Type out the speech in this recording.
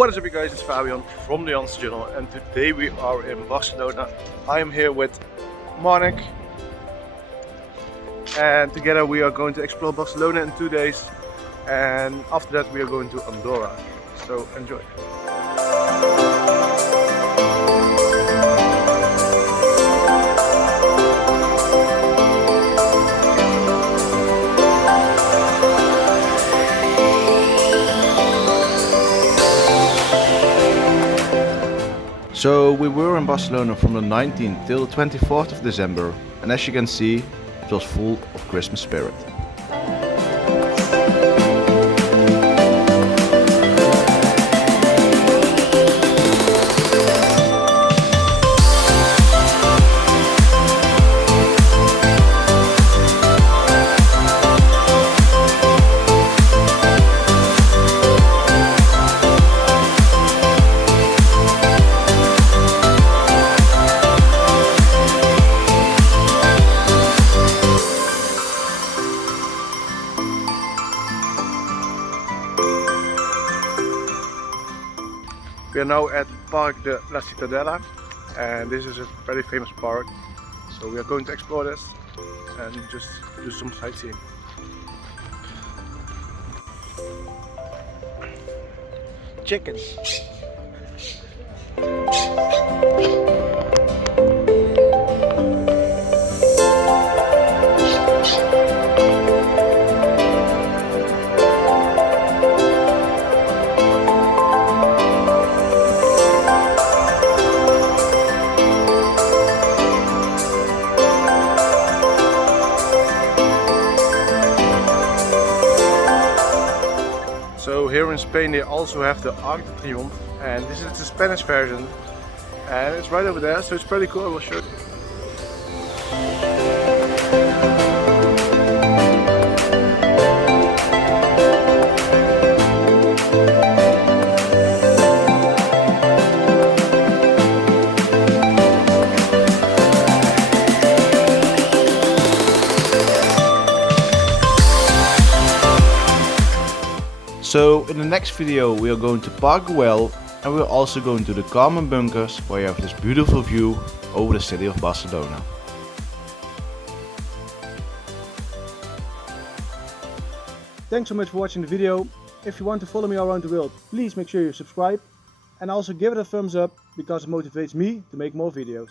What is up, you guys? It's Fabian from the Jansen channel, and today we are in Barcelona. I am here with Marnik, and together we are going to explore Barcelona in 2 days, and after that we are going to Andorra. So enjoy. So we were in Barcelona from the 19th till the 24th of December, and as you can see, it was full of Christmas spirit. We are now at Park de la Citadella, and this is a very famous park. So we are going to explore this and just do some sightseeing. Chickens. So here in Spain they also have the Arco Triunfo, and this is the Spanish version, and it's right over there, so it's pretty cool. I will show you. So in the next video we are going to Park Güell, and we're also going to the Carmen Bunkers, where you have this beautiful view over the city of Barcelona. Thanks so much for watching the video. If you want to follow me around the world, please make sure you subscribe and also give it a thumbs up, because it motivates me to make more videos.